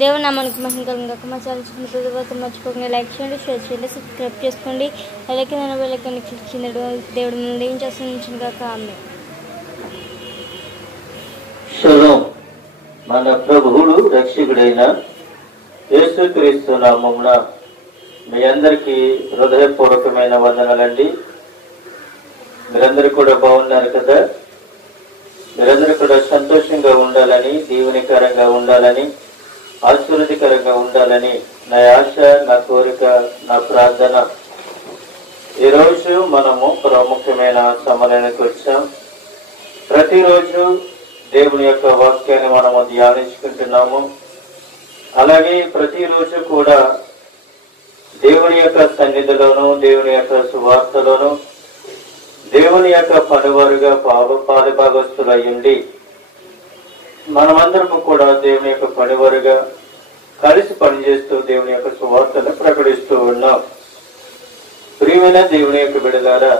దేవుని నామానికి మహిమ కలుగుగాక. మా ఛానల్ చూసిన మర్చిపోకుండా లైక్ చేయండి, షేర్ చేయండి, సబ్స్క్రైబ్ చేసుకోండి. అలాగే వెళ్ళకని క్లిక్ చేయండి. దేవుడు మిమ్మల్ని ఏం చేస్తుంది కాక. ఆమె షలోం. మన ప్రభువుడు రక్షకుడైన యేసుక్రీస్తు నామమున మీ అందరికీ హృదయపూర్వకమైన వందనాలండి. మీరందరూ కూడా బాగున్నారు కదా? మీరందరూ కూడా సంతోషంగా ఉండాలని, దీవెనకరంగా ఉండాలని, ఆశీర్వదకరంగా ఉండాలని నా ఆశ, నా కోరిక, నా ప్రార్థన. ఈరోజు మనము ప్రాముఖ్యమైన సమయానికి వచ్చాం. ప్రతిరోజు దేవుని యొక్క వాక్యాన్ని మనము ధ్యానించుకుంటున్నాము. అలాగే ప్రతిరోజు కూడా దేవుని యొక్క సన్నిధిలోను, దేవుని యొక్క సువార్తలోను, దేవుని యొక్క పనివారుగా పాలుభాగస్తులయ్యండి మనమందరము కూడా దేవుని యొక్క పనివారుగా కలిసి పనిచేస్తూ దేవుని యొక్క సువార్తను ప్రకటిస్తూ ఉన్నాం. ప్రియమైన దేవుని యొక్క బిడ్డలారా,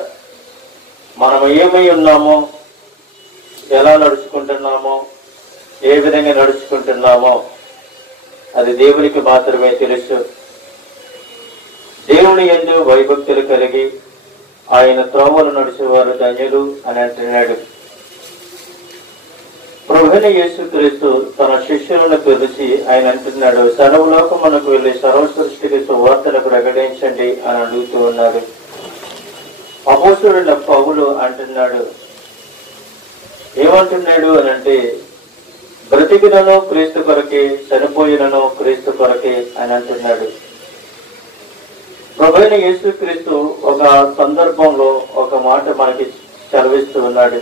మనం ఏమై ఉన్నామో, ఎలా నడుచుకుంటున్నామో, ఏ విధంగా నడుచుకుంటున్నామో అది దేవునికి మాత్రమే తెలుసు. దేవుని యందు భయభక్తులు కలిగి ఆయన త్రోవలు నడిచేవారు ధన్యులు అని అంటున్నాడు. ప్రభువైన యేసుక్రీస్తు తన శిష్యులను పిలిచి ఆయన అంటున్నాడు, సర్వలోకమునకు వెళ్లి సర్వ సృష్టికి సువార్తను ప్రకటించండి అని అడుగుతూ ఉన్నాడు. అపోస్తలుడైన పౌలు అంటున్నాడు, ఏమంటున్నాడు అని అంటే, బ్రతికినను క్రీస్తు కొరకే, చనిపోయినను క్రీస్తు కొరకే అని అంటున్నాడు. ప్రభువైన యేసుక్రీస్తు ఒక సందర్భంలో ఒక మాట మనకి చదివిస్తూ ఉన్నాడు.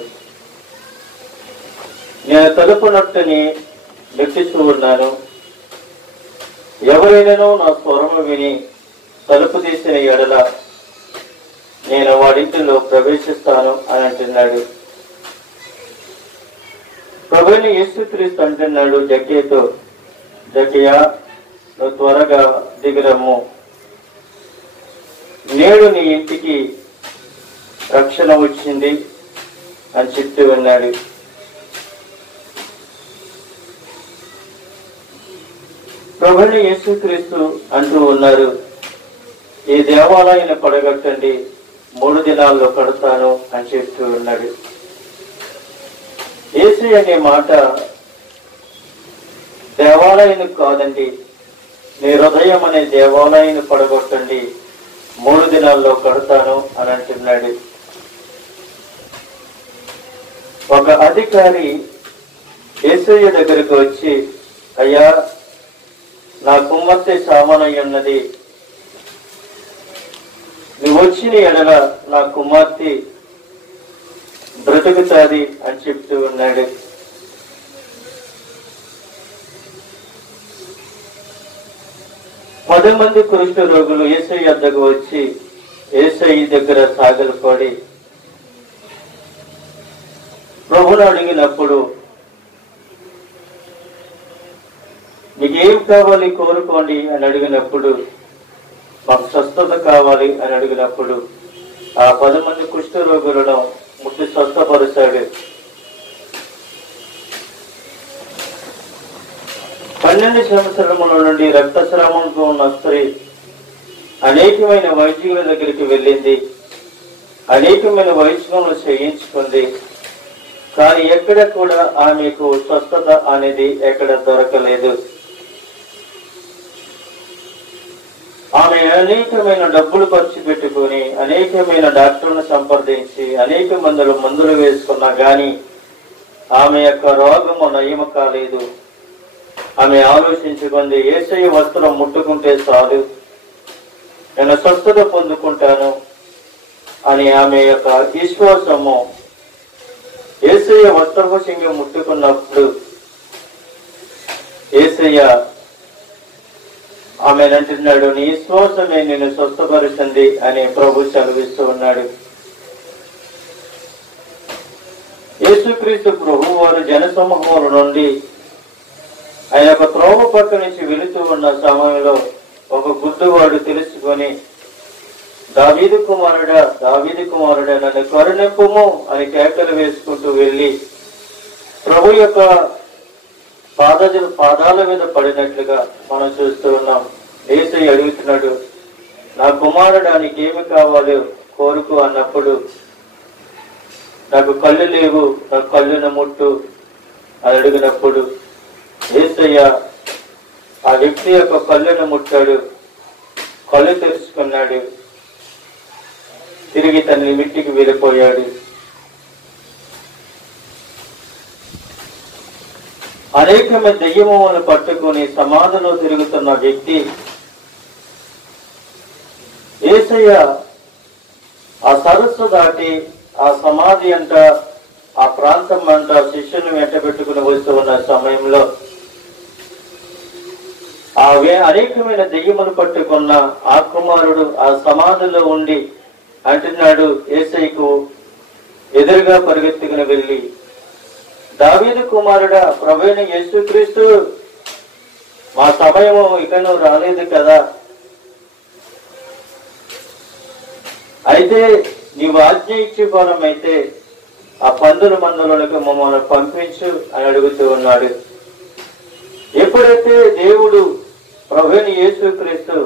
నేను తలుపునట్టుని లెక్కిస్తూ ఉన్నాను, ఎవరైనానో నా స్వరము విని తలుపు తీసిన ఎడల నేను వాడింటిలో ప్రవేశిస్తాను అని అంటున్నాడు. ప్రభువైన యేసుక్రీస్తు అంటున్నాడు జక్కయ్యతో, జక్కయ్య, నువ్వు త్వరగా దిగిరమ్ము, నేడు నీ ఇంటికి రక్షణ వచ్చింది అని చెప్తూ ఉన్నాడు. ప్రభువైన యేసుక్రీస్తు అంటూ ఉన్నారు, ఈ దేవాలయాన్ని పడగొట్టండి, 3 దినాల్లో కడతాను అని చెప్తూ ఉన్నాడు. యేసు అనే మాట దేవాలయాన్ని కాదండి, నీ హృదయం అనే దేవాలయాన్ని పడగొట్టండి, 3 దినాల్లో కడతాను అని అంటున్నాడు. ఒక అధికారి యేసయ్య దగ్గరకు వచ్చి, అయ్యా, నా కుమార్తె సామానయ్య ఉన్నది, నువ్వు వచ్చిన ఎడల నా కుమార్తె బ్రతుకుతాది అని చెప్తూ ఉన్నాడు. పది మంది కుష్ఠ రోగులు యేసయ్య వద్దకు వచ్చి యేసయ్య దగ్గర సాగిలపడి ప్రభువును అడిగినప్పుడు, మీకు ఏం కావాలి కోరుకోండి అని అడిగినప్పుడు, మాకు స్వస్థత కావాలి అని అడిగినప్పుడు ఆ 10 మంది కుష్ఠ రోగులను ముట్టి స్వస్థపరిచాడు. 12 సంవత్సరముల నుండి రక్తస్రావంతో ఉన్న స్త్రీ అనేకమైన వైద్యుల దగ్గరికి వెళ్ళింది, అనేకమైన వైద్యములు చేయించుకుంది. కానీ ఎక్కడ కూడా ఆమెకు స్వస్థత అనేది ఎక్కడ దొరకలేదు. ఆమె అనేకమైన డబ్బులు ఖర్చు పెట్టుకుని, అనేకమైన డాక్టర్లను సంప్రదించి, అనేక మందులు వేసుకున్నా గాని ఆమె యొక్క రోగము నయము కాలేదు. ఆమె ఆలోచించుకుంది, యేసయ్య వస్త్రం ముట్టుకుంటే చాలు, నేను స్వస్థత పొందుకుంటాను అని ఆమె యొక్క విశ్వాసము యేసయ్య వస్త్రభూషంగా ముట్టుకున్నప్పుడు యేసయ్య ఆమె అంటున్నాడు, నీ విశ్వాసమే నేను స్వస్థపరుస్తుంది అని ప్రభు సెలవిస్తూ ఉన్నాడు. యేసుక్రీస్తు ప్రభు వారు జనసమూహముల నుండి ఆయన ఒక త్రోవ పక్క నుంచి వెళుతూ ఉన్న సమయంలో ఒక గుడ్డివాడు తెలుసుకొని, దావీదు కుమారుడా, నన్ను కరుణింపుము అని కేకలు వేసుకుంటూ వెళ్ళి ప్రభు యొక్క పాదాల మీద పడినట్లుగా మనం చూస్తూ ఉన్నాం. యేసయ్య అడుగుతున్నాడు, నా కుమారుడు నీకేమి కావాలో కోరుకు అన్నప్పుడు, నాకు కళ్ళు లేవు, నాకు కళ్ళును ముట్టు అని అడిగినప్పుడు యేసయ్య ఆ వ్యక్తి యొక్క కళ్ళును ముట్టాడు, కళ్ళు తెరుచుకున్నాడు, తిరిగి తన ఇంటికి వెళ్ళిపోయాడు. అనేకమైన దెయ్యములను పట్టుకుని సమాధిలో తిరుగుతున్న వ్యక్తి యేసయ్య ఆ సరస్సు దాటి ఆ సమాధి అంట, ఆ ప్రాంతం అంట శిష్యుని వెంట పెట్టుకుని వస్తూ ఉన్న సమయంలో అనేకమైన దెయ్యములు పట్టుకున్న ఆ కుమారుడు ఆ సమాధిలో ఉండి అంటున్నాడు యేసయ్యకు ఎదురుగా పరిగెత్తుకుని వెళ్ళి, దావీదు కుమారుడా, ప్రభువైన యేసుక్రీస్తు, మా సమయము ఇకను రాలేదు కదా, అయితే నీవు ఆజ్ఞ ఇచ్చి ఫలమైతే ఆ పందుల మందలోనికి మమ్మల్ని పంపించు అని అడుగుతూ ఉన్నాడు. ఎప్పుడైతే దేవుడు ప్రభువైన యేసుక్రీస్తు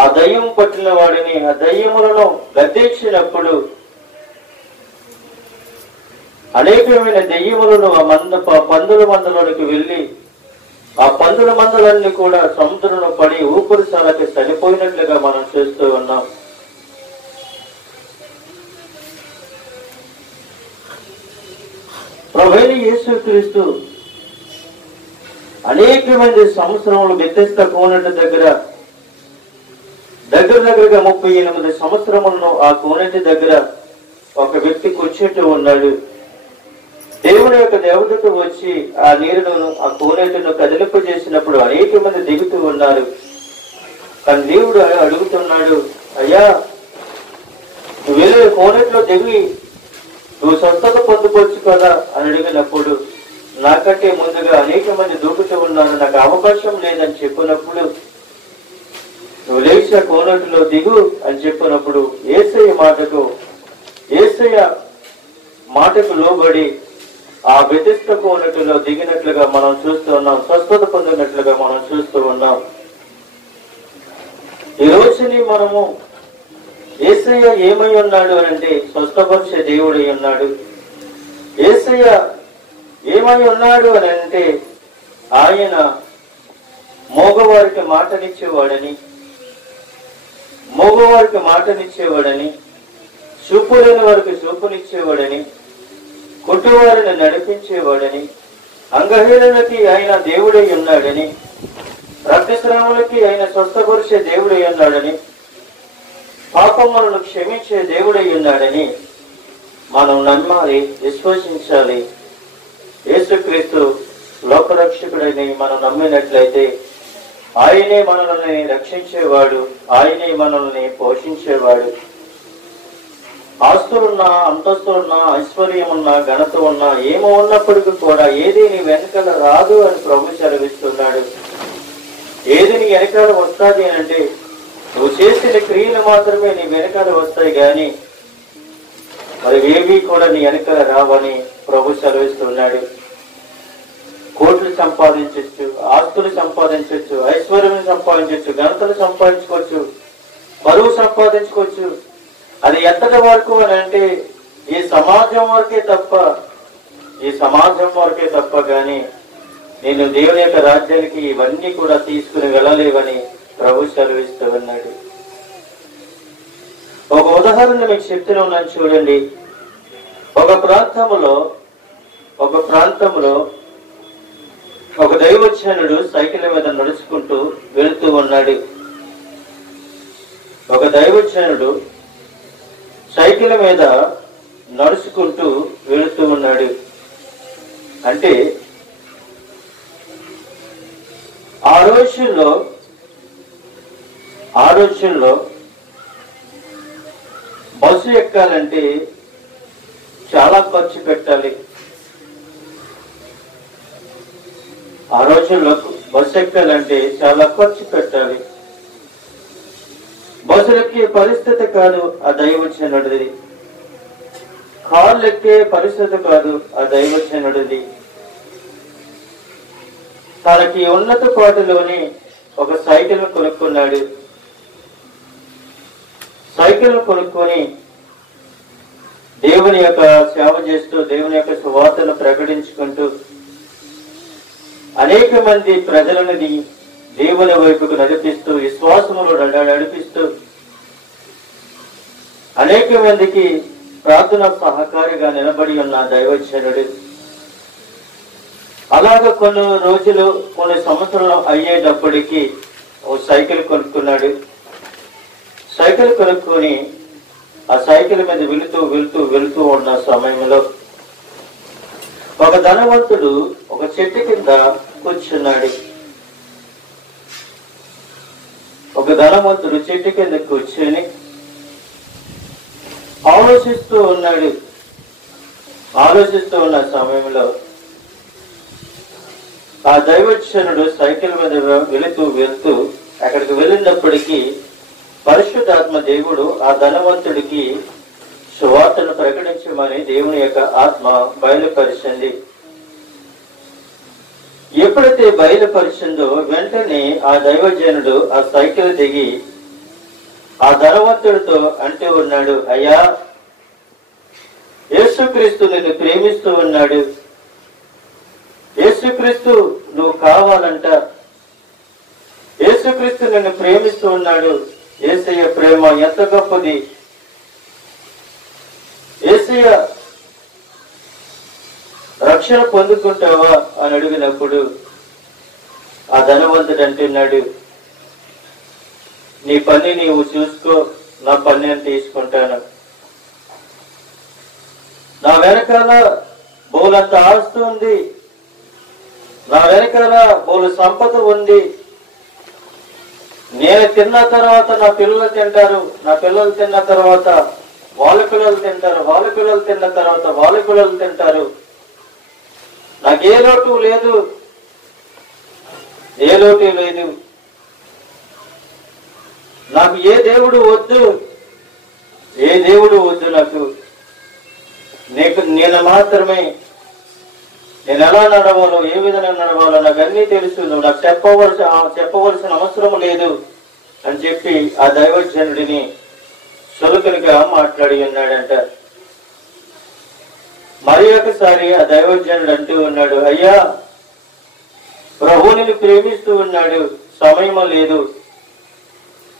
ఆ దయ్యం పట్టిన వాడిని, ఆ దయ్యములను గద్దించినప్పుడు అనేకమైన దెయ్యములను ఆ పందుల మందలోనికి వెళ్ళి ఆ పందుల మందలన్నీ కూడా సముద్రంలో పడి ఊపిరిసాలకి చనిపోయినట్లుగా మనం చూస్తూ ఉన్నాం. ప్రభువైన యేసుక్రీస్తు అనేక మంది సంవత్సరములు బెతెస్దా కోనేటి దగ్గరగా 38 సంవత్సరములను ఆ కోనేటి దగ్గర ఒక వ్యక్తి కూర్చుంటూ ఉన్నాడు. దేవుని యొక్క దేవతకు వచ్చి ఆ నీరును, ఆ కోనేటిను కదిలింపజేసినప్పుడు అనేక మంది దిగుతూ ఉన్నారు. కానీ దేవుడు అడుగుతున్నాడు, అయ్యా నువ్వు వెళ్ళి కోనేటిలో దిగి నువ్వు స్వస్థత పొందుకోవచ్చు కదా అని అడిగినప్పుడు, నాకంటే ముందుగా అనేక మంది దూకుతూ ఉన్నారు, నాకు అవకాశం లేదని చెప్పినప్పుడు, నువ్వు లేచి కోనేటిలో దిగు అని చెప్పినప్పుడు యేసయ్య మాటకు లోబడి ఆ బెతెస్దా కోనేటిలో దిగినట్లుగా మనం చూస్తూ ఉన్నాం, స్వస్థత పొందినట్లుగా మనం చూస్తూ ఉన్నాం. ఈ రోజుని మనము యేసయ్య ఏమై ఉన్నాడు అంటే స్వస్థపరిచే దేవుడై ఉన్నాడు. యేసయ్య ఏమై ఉన్నాడు అని అంటే ఆయన మోగవారికి మాటనిచ్చేవాడని, చూపు లేని వారికి చూపునిచ్చేవాడని, కొట్టువారిని నడిపించేవాడని, అంగహీనులకి ఆయన దేవుడై ఉన్నాడని, రక్తస్రావులకి ఆయన స్వస్థపరిచే దేవుడై ఉన్నాడని, పాపములను క్షమించే దేవుడై ఉన్నాడని మనం నమ్మాలి, విశ్వసించాలి. యేసుక్రీస్తు లోకరక్షకుడని మనం నమ్మినట్లయితే ఆయనే మనల్ని రక్షించేవాడు, ఆయనే మనల్ని పోషించేవాడు. ఆస్తులున్నా, అంతస్తులున్నా, ఐశ్వర్యం ఉన్నా, ఘనత ఉన్నా, ఏమో ఉన్నప్పటికీ కూడా ఏది నీ వెనకాల రాదు అని ప్రభు సెలవిస్తున్నాడు. ఏది నీ వెనకాల వస్తుంది అని అంటే నువ్వు చేసిన క్రియలు మాత్రమే నీ వెనకాల వస్తాయి, కానీ మరి ఏవి కూడా నీ వెనకాల రావని ప్రభు సెలవిస్తున్నాడు. కోట్లు సంపాదించవచ్చు, ఆస్తులు సంపాదించవచ్చు, ఐశ్వర్యం సంపాదించవచ్చు, ఘనతలు సంపాదించుకోవచ్చు, బరువు సంపాదించుకోవచ్చు. అది ఎంతటి వరకు అని అంటే ఈ సమాజం వరకే తప్ప కానీ నేను దేవుని యొక్క రాజ్యానికి ఇవన్నీ కూడా తీసుకుని వెళ్ళలేవని ప్రభు సెలవిస్తూ ఉన్నాడు. ఒక ఉదాహరణ మీకు చెప్తూనే ఉన్నాను చూడండి. ఒక ప్రాంతంలో ఒక దైవజనుడు సైకిల్ మీద నడుచుకుంటూ వెళుతూ ఉన్నాడు. ఒక దైవజనుడు సైకిల్ మీద నడుచుకుంటూ వెళుతూ ఉన్నాడు. అంటే ఆ రోజుల్లో బస్సు ఎక్కాలంటే చాలా ఖర్చు పెట్టాలి. ఆ రోజుల్లో బస్సు ఎక్కాలంటే చాలా ఖర్చు పెట్టాలి. బస్సులు ఎక్కే పరిస్థితి కాదు ఆ దైవజనుడిది, కార్లు ఎక్కే పరిస్థితి కాదు ఆ దైవజనుడిది. తనకి ఉన్నత కోటలోని ఒక సైకిల్ కొనుక్కున్నాడు. సైకిల్ కొనుక్కొని దేవుని యొక్క సేవ చేస్తూ దేవుని యొక్క సువార్తను ప్రకటించుకుంటూ అనేక మంది ప్రజలను దేవుని వైపుకు నడిపిస్తూ విశ్వాసములో నడిపిస్తూ అనేక మందికి ప్రార్థన సహకారిగా నిలబడి ఉన్న దైవజనుడు అలాగ కొన్ని రోజులు కొన్ని సంవత్సరాలు అయ్యేటప్పటికి ఓ సైకిల్ కొనుక్కున్నాడు. సైకిల్ కొనుక్కొని ఆ సైకిల్ మీద వెళుతూ ఉన్న సమయంలో ఒక ధనవంతుడు ఒక చెట్టు కింద కూర్చున్నాడు. ఒక ధనవంతుడు చెట్టు కింద కూర్చొని ఆలోచిస్తూ ఉన్నాడు. ఆలోచిస్తూ ఉన్న సమయంలో ఆ దైవజనుడు సైకిల్ మీద వెళుతూ అక్కడికి వెళ్ళినప్పటికీ పరిశుద్ధాత్మ దేవుడు ఆ ధనవంతుడికి సువార్తను ప్రకటించమని దేవుని యొక్క ఆత్మ బయలుపరిచింది. ఎప్పుడైతే బయలుపరిచిందో వెంటనే ఆ దైవజనుడు ఆ సైకిల్ దిగి ఆ ధనవంతుడితో అంటూ ఉన్నాడు, అయ్యా, యేసుక్రీస్తు నిన్ను ప్రేమిస్తూ ఉన్నాడు. యేసుక్రీస్తు నువ్వు కావాలంట. యేసుక్రీస్తు నిన్ను ప్రేమిస్తూ ఉన్నాడు. యేసయ్య ప్రేమ ఎంత గొప్పది. యేసయ్య రక్షణ పొందుకుంటావా అని అడిగినప్పుడు ఆ ధనవంతుడు అంటున్నాడు, నీ పని నీవు చూసుకో, నా పని నేను తీసుకుంటాను. నా వెనకాల బోలంత ఆస్తి ఉంది, నా వెనకాల బోలు సంపద ఉంది. నేను తిన్న తర్వాత నా పిల్లలు తింటారు, నా పిల్లలు తిన్న తర్వాత వాళ్ళ పిల్లలు తింటారు, వాళ్ళ పిల్లలు తిన్న తర్వాత వాళ్ళ పిల్లలు తింటారు. నాకే లోటు లేదు, ఏ లోటు లేదు. నాకు ఏ దేవుడు వద్దు, ఏ దేవుడు వద్దు. నాకు నేను మాత్రమే, నేను ఎలా నడవాలో, ఏ విధంగా నడవాలో నాకు అన్నీ తెలుసు. నువ్వు నాకు చెప్పవలసిన అవసరం లేదు అని చెప్పి ఆ దైవజనుడిని చులకనగా మాట్లాడి ఉన్నాడంట. మరి ఒకసారి ఆ దైవజనుడు అంటూ ఉన్నాడు, అయ్యా, ప్రభువుని ప్రేమిస్తూ ఉన్నాడు, సమయం లేదు.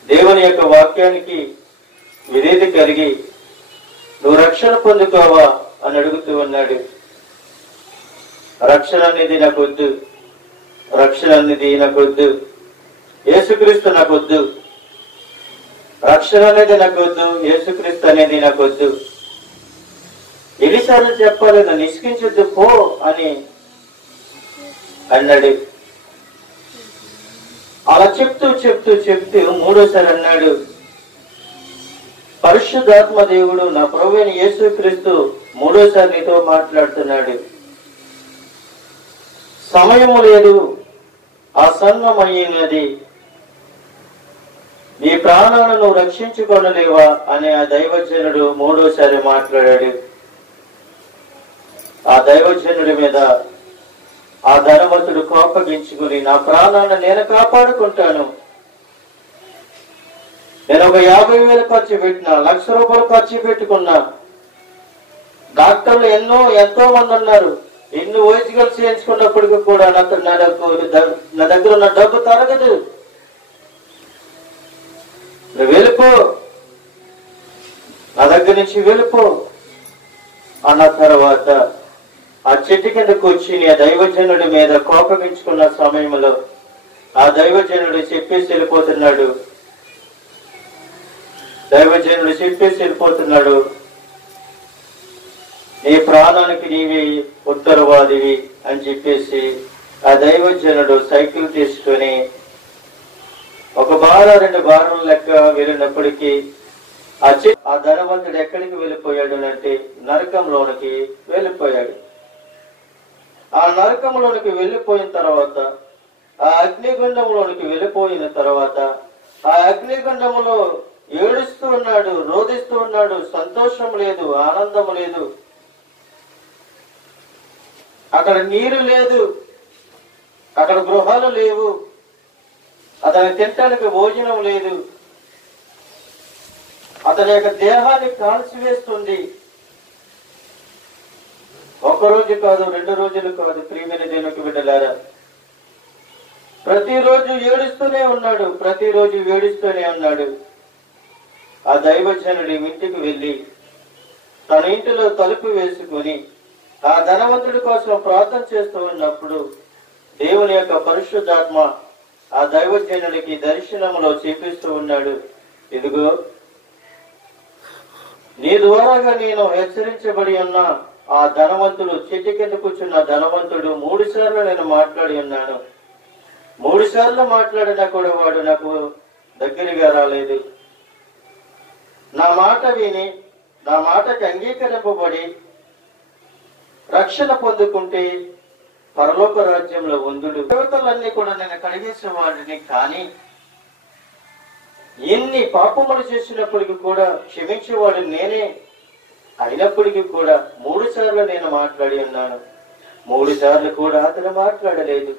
దేవుని యొక్క వాక్యానికి విధేయత కలిగి నువ్వు రక్షణ పొందుకోవా అని అడుగుతూ ఉన్నాడు. రక్షణ అనేది నాకు వద్దు, రక్షణ అనేది నాకు వద్దు, యేసుక్రీస్తు నాకు వద్దు, రక్షణ అనేది నాకు వద్దు, యేసుక్రీస్తు అనేది నాకు వద్దు. ఎన్నిసార్లు చెప్పాలి, నన్ను ఇసుకించొద్దు పో అని అన్నాడు. అలా చెప్తూ మూడోసారి అన్నాడు, పరిశుద్ధాత్మ దేవుడు నా ప్రభువైన యేసుక్రీస్తు మూడోసారి నీతో మాట్లాడుతున్నాడు. సమయము లేదు, ఆసన్నమైనది, నీ ప్రాణాలను రక్షించుకొనలేవా అని ఆ దైవజనుడు మూడోసారి మాట్లాడాడు. ఆ దైవజనుడి మీద ఆ ధనవంతుడు కోపగించుకుని, నా ప్రాణాన్ని నేను కాపాడుకుంటాను, నేను ఒక 50,000 ఖర్చు పెట్టినా, ₹1,00,000 ఖర్చు పెట్టుకున్నా, డాక్టర్లు ఎంతో మంది ఉన్నారు, ఎన్ని వైద్యాలు చేయించుకున్నప్పటికీ కూడా నా దగ్గర ఉన్న డబ్బు తరగదు, నువ్వు వెళ్ళిపో, నా దగ్గర నుంచి వెళ్ళిపో అన్న తర్వాత ఆ చెట్టు కిందకు వచ్చి ఆ దైవజనుడి మీద కోపగించుకున్న సమయంలో ఆ దైవజనుడు చెప్పేసి వెళ్ళిపోతున్నాడు. నీ ప్రాణానికి నీవే ఉత్తరవాదివి అని చెప్పేసి ఆ దైవజనుడు సైకిల్ తీసుకొని 1 బార 2 బారం లెక్క వెళ్ళినప్పటికీ ఆ ధనవంతుడు ఎక్కడికి వెళ్ళిపోయాడు అంటే నరకంలోనికి వెళ్ళిపోయాడు. ఆ నరకంలోనికి వెళ్ళిపోయిన తర్వాత, ఆ అగ్నిగుండంలోనికి వెళ్ళిపోయిన తర్వాత, ఆ అగ్నిగుండంలో ఏడుస్తూ ఉన్నాడు, రోధిస్తూ ఉన్నాడు. సంతోషం లేదు, ఆనందం లేదు, అక్కడ నీరు లేదు, అక్కడ గృహాలు లేవు, అతని తినటానికి భోజనం లేదు, అతని యొక్క దేహాన్ని కాల్చివేస్తుంది. ఒక్కరోజు కాదు, 2 రోజులు కాదు. ప్రియమైన దేవునికి బిడ్డలారా, ప్రతిరోజు ఏడుస్తూనే ఉన్నాడు, ప్రతిరోజు ఏడుస్తూనే ఉన్నాడు. ఆ దైవజనుడి ఇంటికి వెళ్ళి తన ఇంటిలో తలుపు వేసుకుని ఆ ధనవంతుడి కోసం ప్రార్థన చేస్తూ ఉన్నప్పుడు దేవుని యొక్క పరిశుద్ధాత్మ ఆ దైవజనుడికి దర్శనంలో చూపిస్తూ ఉన్నాడు. ఇదిగో, నీ ద్వారాగా నేను హెచ్చరించబడి ఉన్న ఆ ధనవంతుడు, చెట్టు కింద కూర్చున్న ధనవంతుడు 3 సార్లు నేను మాట్లాడి ఉన్నాను. 3 సార్లు మాట్లాడినా కూడా వాడు నాకు దగ్గరగా రాలేదు. నా మాట విని నా మాటకి అంగీకరింపబడి రక్షణ పొందుకుంటే పరలోక రాజ్యంలో ఉందుడు. దేవతలన్నీ కూడా నేను కడిగేసేవాడిని, కానీ ఎన్ని పాపములు చేసినప్పటికీ కూడా క్షమించేవాడు నేనే. అయినప్పటికీ కూడా 3 సార్లు నేను మాట్లాడి ఉన్నాను. 3 సార్లు కూడా అతను మాట్లాడలేదు.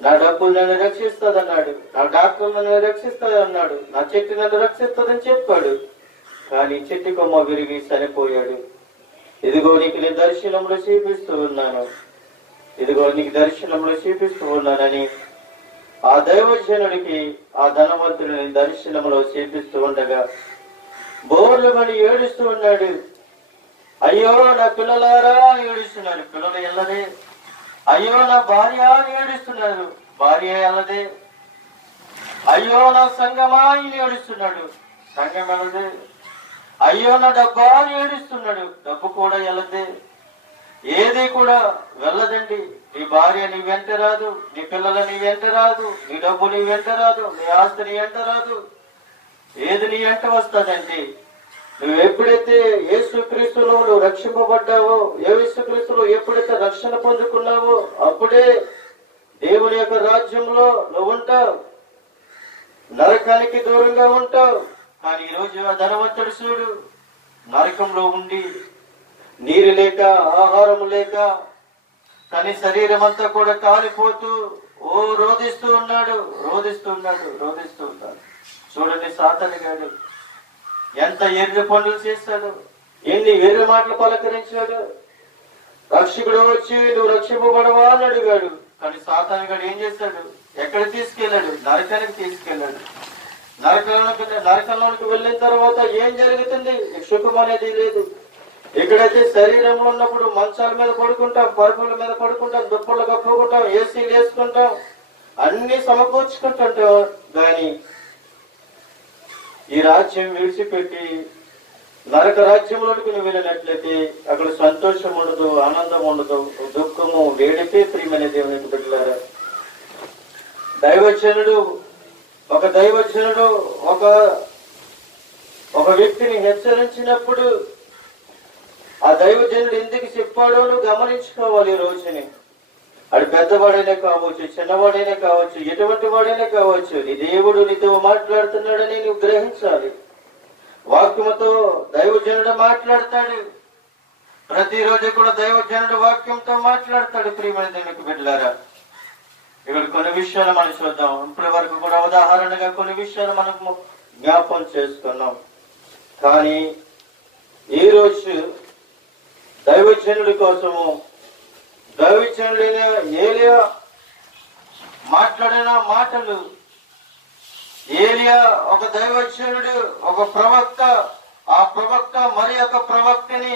నా డబ్బు నన్ను రక్షిస్తుందన్నాడు, నా డాక్టర్ నన్ను రక్షిస్తుందన్నాడు, నా చెట్టు నన్ను రక్షిస్తుందని చెప్పాడు. కానీ చెట్టు కొమ్మ విరిగి చనిపోయాడు. ఇదిగో నీకు నేను దర్శనంలో చూపిస్తూ ఉన్నాను, ఇదిగో నీకు దర్శనంలో చూపిస్తూ ఉన్నానని ఆ దైవజనుడికి ఆ ధనవంతుడిని దర్శనంలో చూపిస్తూ ఉండగా బోర్లు పడి ఏడుస్తూ ఉన్నాడు. అయ్యో నా పిల్లలారా ఏడుస్తున్నాడు, పిల్లలు ఎల్లదే. అయ్యో నా భార్య అని ఏడుస్తున్నాడు, భార్య ఎల్లదే. అయ్యో నా సంఘమా అని ఏడుస్తున్నాడు, సంఘం ఎల్లదే. అయ్యో నా డబ్బా అని ఏడుస్తున్నాడు, డబ్బు కూడా ఎల్లదే. ఏది కూడా వెళ్ళదండి. నీ భార్య నీ వెంట రాదు, నీ పిల్లలు నీ వెంట రాదు, నీ డబ్బు నీ వెంట రాదు, నీ ఆస్తి నీ వెంట రాదు. ఏది నీ వెంట వస్తుందంటే నువ్వు ఎప్పుడైతే యేసుక్రీస్తులో నువ్వు రక్షింపబడ్డావో, యేసుక్రీస్తులో ఎప్పుడైతే రక్షణ పొందుకున్నావో అప్పుడే దేవుని యొక్క రాజ్యంలో నువ్వు ఉంటావు, నరకానికి దూరంగా ఉంటావు. కానీ ఈరోజు ఆ ధనవంతుడు చూడు, నరకంలో ఉండి నీరు లేక ఆహారం లేక తన శరీరం అంతా కూడా కాలిపోతూ రోధిస్తూ ఉన్నాడు. చూడండి, సాతాను గాడు ఎంత ఎర్రి పనులు చేస్తాడు, ఎన్ని వెర్రి మాటలు పలకరించాడు. రక్షకుడు వచ్చి నువ్వు రక్షింపబడవా అని అడిగాడు. కానీ సాతాను గాడు ఏం చేశాడు? ఎక్కడ తీసుకెళ్ళాడు? నరకానికి తీసుకెళ్ళాడు. నరకంలోనికి వెళ్ళిన తర్వాత ఏం జరుగుతుంది? సుఖం అనేది లేదు. ఎక్కడైతే శరీరంలో ఉన్నప్పుడు మంచాల మీద పడుకుంటాం, పరుపుల మీద పడుకుంటాం, దుప్పలు కప్పుకుంటాం, ఏసీలు వేసుకుంటాం, అన్ని సమకూర్చుకుంటుంటాం. కానీ ఈ రాజ్యం విడిచిపెట్టి నరక రాజ్యంలోనికి నువ్వు వెళ్ళినట్లయితే అక్కడ సంతోషం ఉండదు, ఆనందం ఉండదు, దుఃఖము, వేడిపే. ప్రియమైన దేవునికి బిడ్డలారా, ఒక దైవజనుడు ఒక వ్యక్తిని హెచ్చరించినప్పుడు ఆ దైవజనుడు ఎందుకు చెప్పాడో నువ్వు గమనించుకోవాలి. ఈ రోజుని అది పెద్దవాడైనా కావచ్చు, చిన్నవాడైనా కావచ్చు, ఎటువంటి వాడైనా కావచ్చు, నీ దేవుడు నీతో మాట్లాడుతున్నాడని నువ్వు గ్రహించాలి. వాక్యముతో దైవజనుడు మాట్లాడతాడు. ప్రతిరోజు కూడా దైవజనుడు వాక్యంతో మాట్లాడతాడు. ప్రియమైన దేవునికి బిడ్డలారా, ఇక్కడ కొన్ని విషయాలు మనం చూద్దాం. ఇప్పటి వరకు కూడా ఉదాహరణగా కొన్ని విషయాలు మనకు జ్ఞాపకం చేసుకున్నాం. కానీ ఈ రోజు దైవజనుడి కోసము దైవజనుడైన ఏలియా మాట్లాడిన మాటలు, ఏలియా ఒక దైవజనుడు, ఒక ప్రవక్త, ఆ ప్రవక్త మరి ఒక ప్రవక్తని